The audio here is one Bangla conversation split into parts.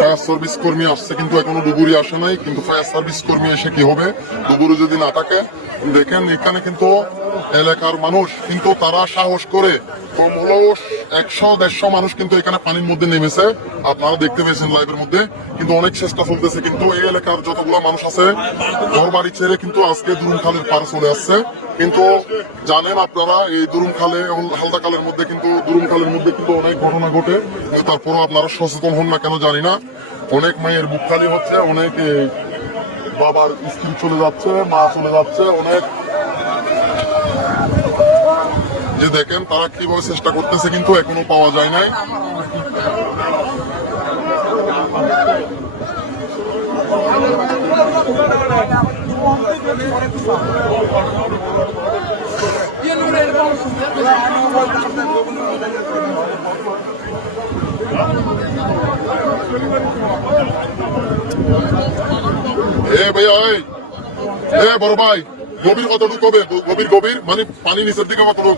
ফায়ার সার্ভিস কর্মী আসছে, কিন্তু এখনও ডুবুরি আসে নাই, কিন্তু ফায়ার সার্ভিস কর্মী এসে কি হবে? ডুবুরি যদি না থাকে, দেখেন এখানে কিন্তু এলাকার মানুষ কিন্তু তারা সাহস করে একশো, দেড়শো মানুষ কিন্তু এখানে পানির মধ্যে নেমেছে। আপনারা দেখতে পেয়েছেন লাইভের মধ্যে। কিন্তু অনেক চেষ্টা চলতেছে, কিন্তু এই এলাকার যতগুলো মানুষ আছে ঘর বাড়ি ছেড়ে কিন্তু আজকে দুরুম খালের পারে চলে আসছে। কিন্তু জানেন আপনারা, এই দুরুম খালে হালদা খালের মধ্যে কিন্তু দুরুম খালের মধ্যে কিন্তু অনেক ঘটনা ঘটে। তারপরও আপনারা সচেতন হন না কেন জানি না। অনেক মেয়ের বুক খালি হচ্ছে, অনেক বাবার স্ত্রী চলে যাচ্ছে, মা চলে যাচ্ছে, অনেক যে দেখেন তারা কীভাবে চেষ্টা করতেছে কিন্তু এখনও পাওয়া যায় নাই। এ ভাইয়া এ বড় ভাই। গভীর কতটুকু হবে গভীর গভীর? মানে পানি নিচের দিকে কতটুকু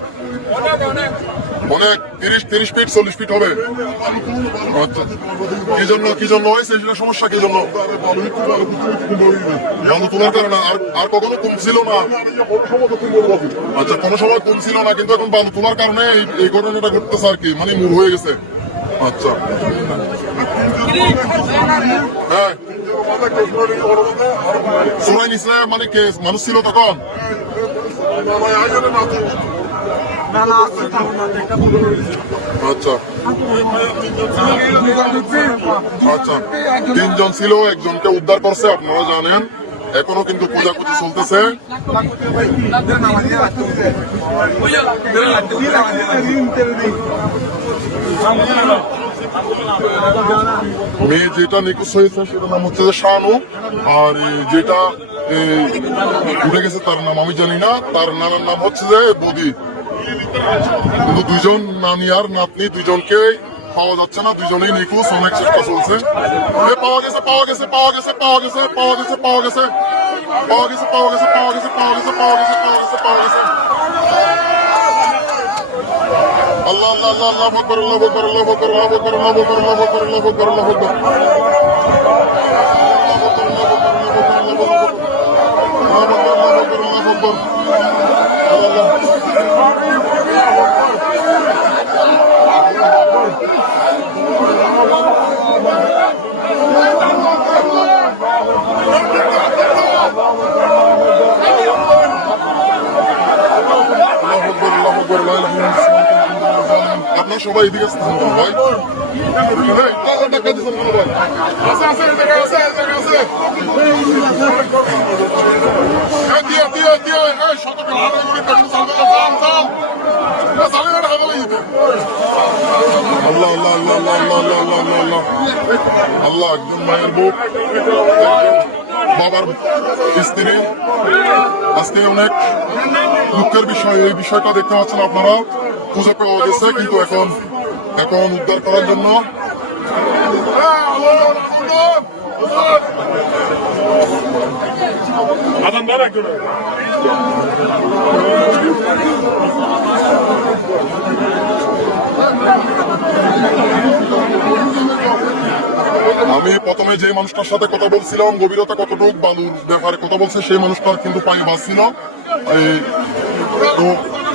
অনেক, তিরিশ তিরিশ ফিট চল্লিশ ফিট হবে। আচ্ছা। কি জন্য কি জন্য? হয়েছে সেটা সমস্যা কি জন্য? বালু তোলার কারণে আর আর কখনো কমছিল না। আচ্ছা কোনো সময় কমছিল না, কিন্তু এখন বালু তোলার কারণে এই ঘটনাটা ঘটতেছে আর কি। মানে মূল হয়ে গেছে। আচ্ছা। হ্যাঁ। সুরাই নিচে মানে কে মানুষ ছিল তখন? আচ্ছা। আচ্ছা। তিনজন ছিল, একজনকে উদ্ধার করছে, আপনারা জানেন। এখনও কিন্তু খোঁজাখুঁজি চলতেছে। মেয়ে যেটা নিখোঁজ হয়েছে সেটার নাম হচ্ছে শানু আর যেটা উঠে গেছে তার নাম আমি জানি না তার নানার নাম হচ্ছে যে বদি কিন্তু দুইজন নানি আর নাতনি দুইজনকে পাওয়া যাচ্ছে না দুইজনেই নিখোঁজ অনেক চেষ্টা চলছে পাওয়া গেছে পাওয়া গেছে পাওয়া গেছে পাওয়া গেছে পাওয়া গেছে পাওয়া গেছে পাওয়া গেছে পাওয়া গেছে পাওয়া গেছে পাওয়া গেছে পাওয়া গেছে পাওয়া গেছে পাওয়া গেছে আল্লাহ আল্লাহ আল্লাহ আল্লাহ বকর আল্লাহ বকর আল্লাহ বকর আল্লাহ বকর আল্লাহ বকর আল্লাহ বকর আল্লাহ বকর আল্লাহ আকবার আপনার সবাই এদিকে আসতেছেন কেন ভাই এই, টাকা টাকা দিচ্ছেন কেন ভাই আছে আছে এই জায়গায় আছে এই জায়গায় আছে এই, দিয়ে দিয়ে দিয়ে এই শত টাকা হাতে করে কাটুন চালবে না চাল চাল এ, না হাতে লাগিয়ে দে। আল্লাহ আল্লাহ আল্লাহ আল্লাহ আল্লাহ আল্লাহ আল্লাহ আল্লাহ আল্লাহ আল্লাহ। একজন মায়ের বুক বাবার স্ত্রী। আজকে অনেক দুঃখের বিষয়, এই বিষয়টা দেখতে পাচ্ছেন আপনারা খুঁজে পাওয়া গেছে কিন্তু এখন এখন উদ্ধার করার জন্য. আমি প্রথমে যে মানুষটার সাথে কথা বলছিলাম গভীরতা কতটুকু বালুর ব্যাপারে কথা বলছে সেই মানুষটার কিন্তু পায়ে বাঁচছিল এই তো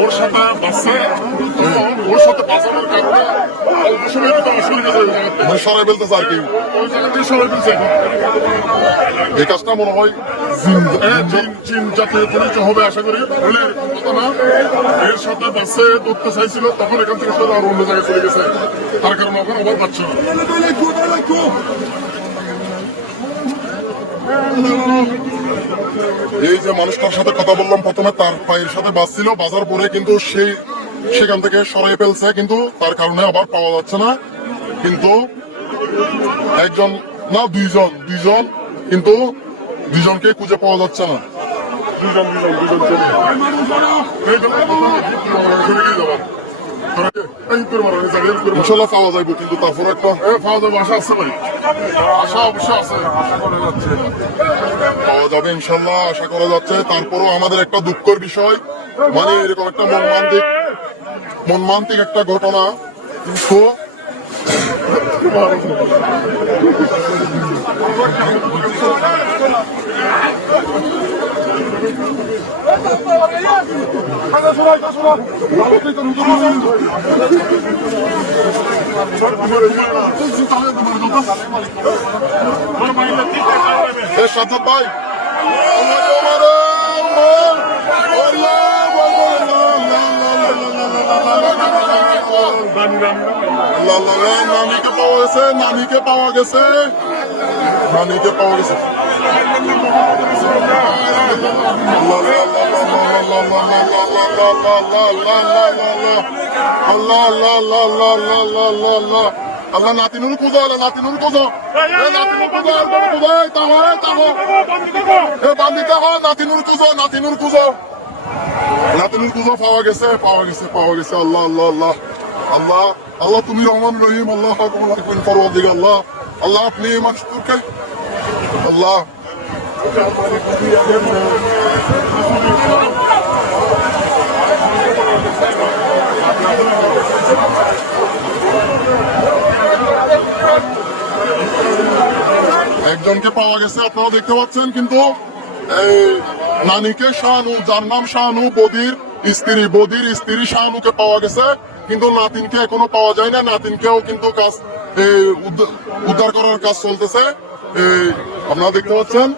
ওর সাথে বাসে ওর সাথে বাঁচানোর কারণে অল্প ওই জায়গা থেকে। মানে সরাই বলতেছে আর কি। ওই জায়গা থেকে ফেলছে এই কাজটা মনে হয় চীন চীন জাতীয় পরিচয় হবে আশা করি। হলে কথা না এর সাথে বাসে ধরতে চাইছিল তখন এখান থেকে সরে আর অন্য জায়গায় চলে গেছে। তার কারণে ওখানে ওভার পাচ্ছে না এই যে মানুষটার সাথে কথা বললাম প্রথমে তার পায়ের সাথে বাঁচছিল বাজার পরে কিন্তু সেই সেখান থেকে সরাই ফেলছে কিন্তু তার কারণে আবার পাওয়া যাচ্ছে না কিন্তু একজন না দুইজন দুইজন কিন্তু দুইজনকে খুঁজে পাওয়া যাচ্ছে না দুজন দুজন দুজন ইনশাল্লাহ পাওয়া যাইব কিন্তু তারপর একটা এ খাওয়া আশা আছে ভাই। আশা অবশ্যই আছে আশা করা যাচ্ছে। পাওয়া যাবে ইনশাল্লাহ আশা করা যাচ্ছে। তারপরও আমাদের একটা দুঃখের বিষয় মানে এরকম একটা মনমান্তিক মনমান্তিক একটা ঘটনা কিন্তু পাওয়া গেছে নানিকে পাওয়া গেছে। নানিকে পাওয়া গেছে। الله نعطيني القضاء لا نعطيني القضاء لا نعطيني القضاء القضاء تعالى تعالى باندي تعالى نعطيني القضاء نعطيني القضاء نعطيني القضاء فاوا جسا فاوا جسا فاوا جسا الله الله الله الله الله তুমি রহমান রহিম আল্লাহ হাকুম আল্লাহ কুন ফরওয়াদিগ আল্লাহ আল্লাহ আপনি মাশকুরকে একজনকে পাওয়া গেছে আপনারা দেখতে পাচ্ছেন, কিন্তু এই নানিকে শাহানু, যার নাম শাহানু বদির, স্ত্রী বদির, স্ত্রী শাহানুকে পাওয়া গেছে, কিন্তু নাতিনকে এখনও পাওয়া যায় না। নাতিনকেও কিন্তু কাজ উদ্ধার করার কাজ চলতেছে। আপনারা দেখতে পাচ্ছেন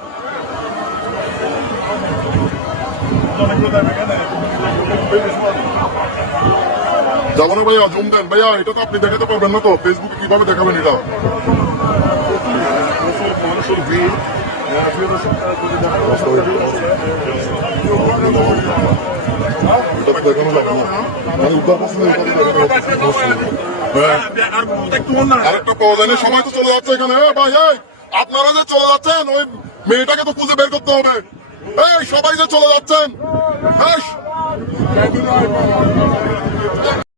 যাব ভাইয়া জুম দেন ভাইয়া এটা তো আপনি দেখাতে পারবেন না তো ফেসবুকে কীভাবে দেখাবেন এটা আরেকটা পাওয়া যায় না সময় তো চলে যাচ্ছে এখানে ভাই আপনারা যে চলে যাচ্ছেন, ওই মেয়েটাকে তো খুঁজে বের করতে হবে। এই, সবাই যে চলে যাচ্ছেন